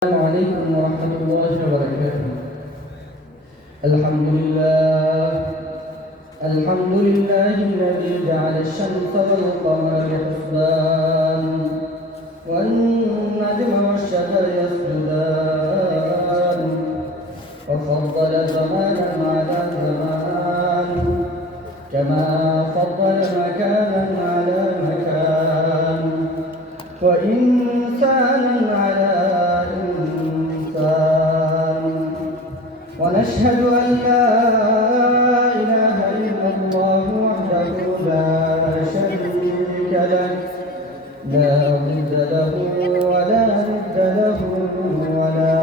السلام عليكم ورحمة الله وبركاته. الحمد لله. الحمد لله الذي جعل الشمس والقمر بحسبان والنجم ونشهد أن لا إله إلا الله وحده لا شريك له. لا ضد له ولا ند له ولا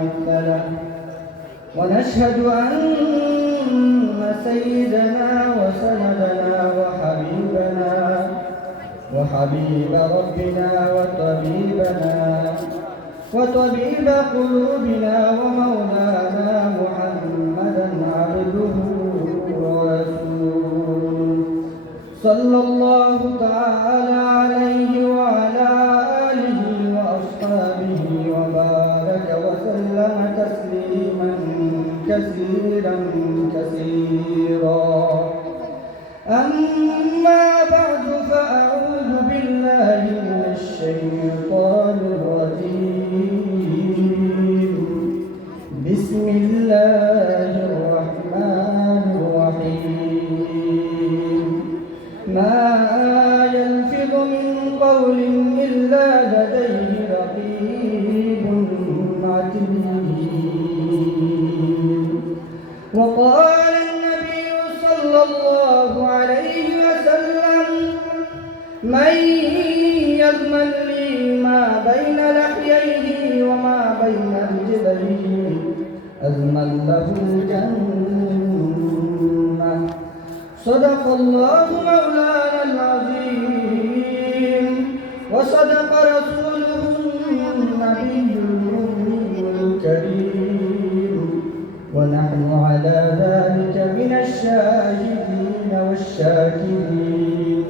مثل له. ونشهد أن سيدنا وسندنا وحبيبنا وحبيب ربنا وطبيبنا وطبيب قلوبنا ومولانا كثيرا كثيرا. أما بعد فأعوذ بالله من الشيطان وقال النبي صلى الله عليه وسلم من يضمن لي ما بين لحييه وما بين رجليه أزمن له الجنة. صدق الله مولانا. الشاهدين والشاكرين.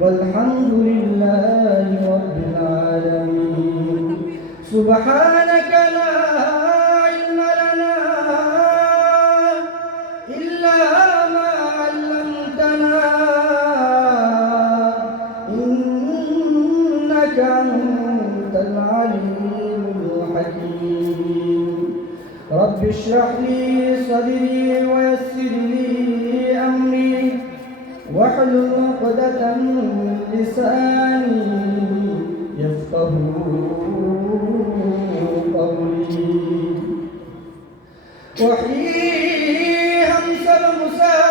والحمد لله رب العالمين. سبحانك لا علم لنا إلا ما علمتنا. إنك أنت العليم الحكيم. رب اشرح لي صدري واحلل عقدة لساني يفقه قولي. وحي همس المسافر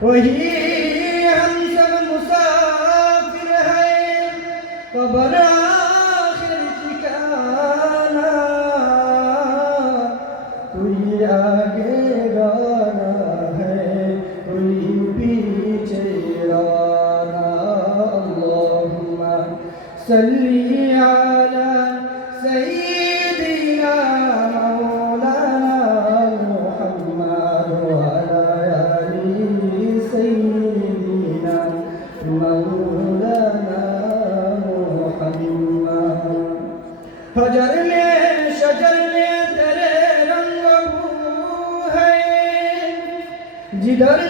Oi!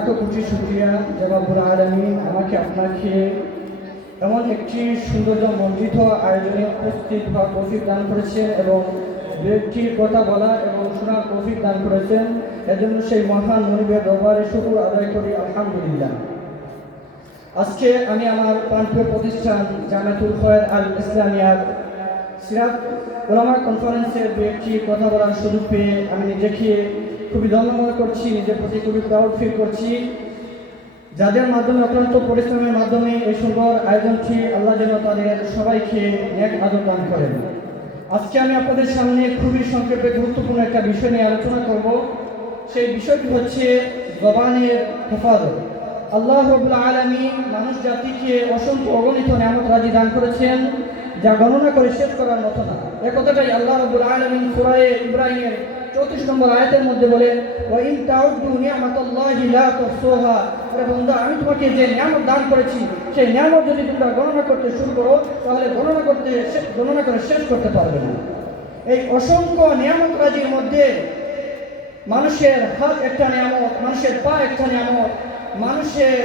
লাখো কোটি শুক্রিয়া জবাবুল আলমিন। আমাকে আপনাকে এমন একটি সৌন্দর্য মণ্ডিত আয়োজনে উপস্থিত বা তৌফিক দান করেছেন এবং একটি কথা বলা এবং শোনার তৌফিক দান করেছেন। এজন্য সেই মহান মনিবের দরবারে শুকুর আদায় করি, আলহামদুলিল্লাহ। আজকে আমি আমার প্রান্তীয় প্রতিষ্ঠান জামাতুল খয়ের আল ইসলামিয়ার সিরাত ওলামা কনফারেন্সের একটি কথা বলার সুযোগ পেয়ে আমি নিজেকে খুবই ধন্য মনে করছি, নিজের প্রতি খুবই প্রাউড ফিল করছি। যাদের মাধ্যমে, অত্যন্ত পরিশ্রমের মাধ্যমে এই সুন্দর আয়োজনটি আল্লাহ যেন তাদের সবাইকে এক আদর দান করেন। আজকে আমি আপনাদের সামনে খুবই সংক্ষেপে গুরুত্বপূর্ণ একটা বিষয় নিয়ে আলোচনা করব। সেই বিষয়টি হচ্ছে জবানের হেফাজত। আল্লাহ রবুল্লা আলমী মানুষ জাতিকে অসংখ্য অগণিত নিয়ামত রাজি দান করেছেন, যা গণনা করে শেষ করার মতো না। এ কথাটাই আল্লাহ রবুল আলমিন সুরায়ে ইব্রাহিমের চৌত্রিশ নম্বর আয়াতের মধ্যে বলেন ওয়াইন তাউদ্দু নিয়ামাতাল্লাহি লা তুহসুহা আরে বন্ধু আমি তোমাকে যে নিয়ামত দান করেছি, সেই নিয়ামত যদি তোমরা গণনা করতে শুরু করো, তাহলে গণনা করতে গণনা করে শেষ করতে পারবে না। এই অসংখ্য নিয়ামত রাজির মধ্যে মানুষের হাত একটা নিয়ামত, মানুষের পা একটা নিয়ামত, মানুষের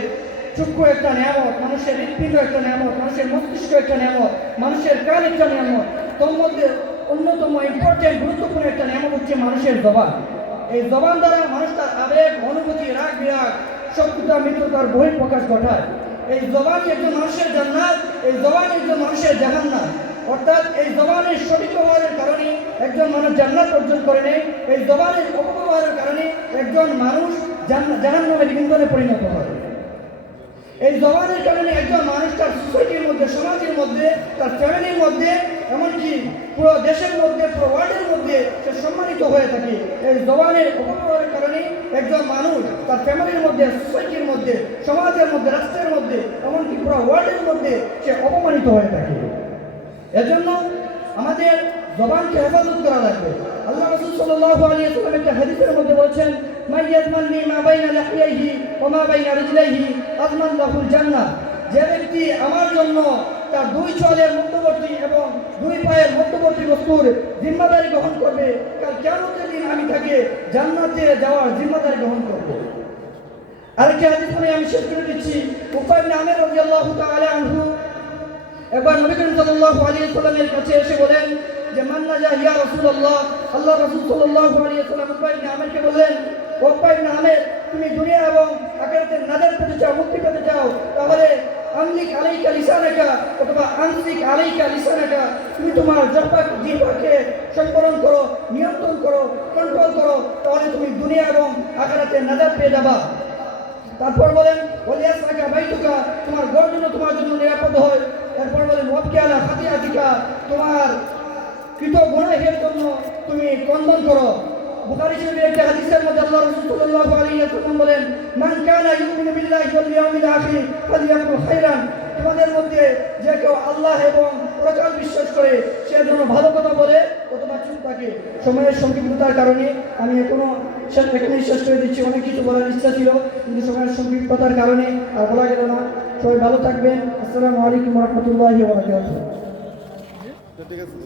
চক্ষু একটা নিয়ামত, মানুষের হৃৎপিণ্ড একটা নিয়ামত, মানুষের মস্তিষ্ক একটা নিয়ামত, মানুষের কান একটা নিয়ামত, তোর মধ্যে অন্যতম ইম্পর্টেন্ট গুরুত্বপূর্ণ একটা নিয়ামত হচ্ছে মানুষের জবান। এই জবান দ্বারা মানুষ তার আবেগ, অনুভূতি, রাগ, বিরাগ শত্রুতা মৃত্যুতার বহির প্রকাশ ঘটায়। এই জবানই একজন মানুষের জান্নাত, এই জবান একজন মানুষের জাহান্নাত। অর্থাৎ এই জবানের সঠিক ব্যবহারের কারণে একজন মানুষ জান্নাত অর্জন করে নেয়। এই জবানের অপব্যবহারের কারণে একজন মানুষ জাহান্নামের ইন্ধনে পরিণত হয়। এই জবানের কারণে একজন মানুষ তার সোসাইটির মধ্যে, সমাজের মধ্যে, তার ফ্যামিলির মধ্যে, এমনকি পুরো দেশের মধ্যে, পুরো ওয়ার্ল্ডের মধ্যে সে সম্মানিত হয়ে থাকে। এই জবানের অপব্যবহারের কারণে একজন মানুষ তার ফ্যামিলির মধ্যে, সোসাইটির মধ্যে, সমাজের মধ্যে, রাষ্ট্রের মধ্যে, এমনকি পুরো ওয়ার্ল্ডের মধ্যে সে অপমানিত হয়ে থাকে। এজন্য আমাদের জবানকে হেফাজত করা লাগবে। আল্লাহ রাসূল আলাইহি ওয়াসাল্লাম একটা হাদিসের মধ্যে বলছেন মান ইয়াজমাননি মা বাইনা লাহিয়াইহি ওয়া মা বাইনা রিজলাইহি আজমান লাহুল জান্নাহ যে ব্যক্তি আমার জন্য তার দুই চলের মধ্যবর্তী এবং দুই পায়ের মধ্যবর্তী বস্তুর জিম্মাদারি গ্রহণ করবে, কাল কিয়ামতের দিন আমি তাকে জান্নাতে যাওয়ার জিম্মাদারি গ্রহণ করব। আরেকটি হাদিস বলে আমি শেষ করে দিচ্ছি। উপায় নামের রাদিয়াল্লাহু তাআলা আনহু একবার নবী করিম সাল্লাল্লাহু আলাইহি সাল্লামের কাছে এসে বলেন যে মান নাজা ইয়া রাসূলুল্লাহ আল্লাহ রাসূল সাল্লাল্লাহু আলাইহি সাল্লাম উপায় ইবনে আমেরকে বললেন, ও উপায় ইবনে আমের তুমি দুনিয়া এবং আখিরাতের নাজাত পেতে চাও, মুক্তি পেতে চাও, তাহলে আমলিক আলাইকা লিসানাকা অথবা আনসিক আলাইকা লিসানাকা, তুমি তোমার জব্বাক জিহ্বাকে সংবরণ করো, নিয়ন্ত্রণ করো কন্ট্রোল করো, তাহলে তুমি দুনিয়া এবং আখিরাতের নাজাত পেয়ে যাবা। তারপর বলেন ওলিয়াস রাখা বাইতুকা, তোমার ঘর জন্য তোমার জন্য নিরাপদ হয়। এরপর বলেন, ওয়াবকে আলা আতিকা তোমার কৃত গুণাহের জন্য তুমি কন্দন করো বুখারী শরীফের একটি হাদিসের মধ্যে আল্লাহ রাসূল সাল্লাল্লাহু বলেন মান কানা ইউমিনু বিল্লাহি ওয়াল তোমাদের মধ্যে যে কেউ আল্লাহ এবং পরকাল বিশ্বাস করে সে যেন ভালো কথা বলে অথবা চুপ থাকে সময়ের সংক্ষিপ্ততার কারণে আমি এখনও এখানেই শেষ করে দিচ্ছি অনেক কিছু বলার ইচ্ছা ছিল কিন্তু সময়ের সংক্ষিপ্ততার কারণে আর বলা গেল না সবাই ভালো থাকবেন আসসালামু আলাইকুম রহমতুল্লাহি ওয়া ঠিক আছে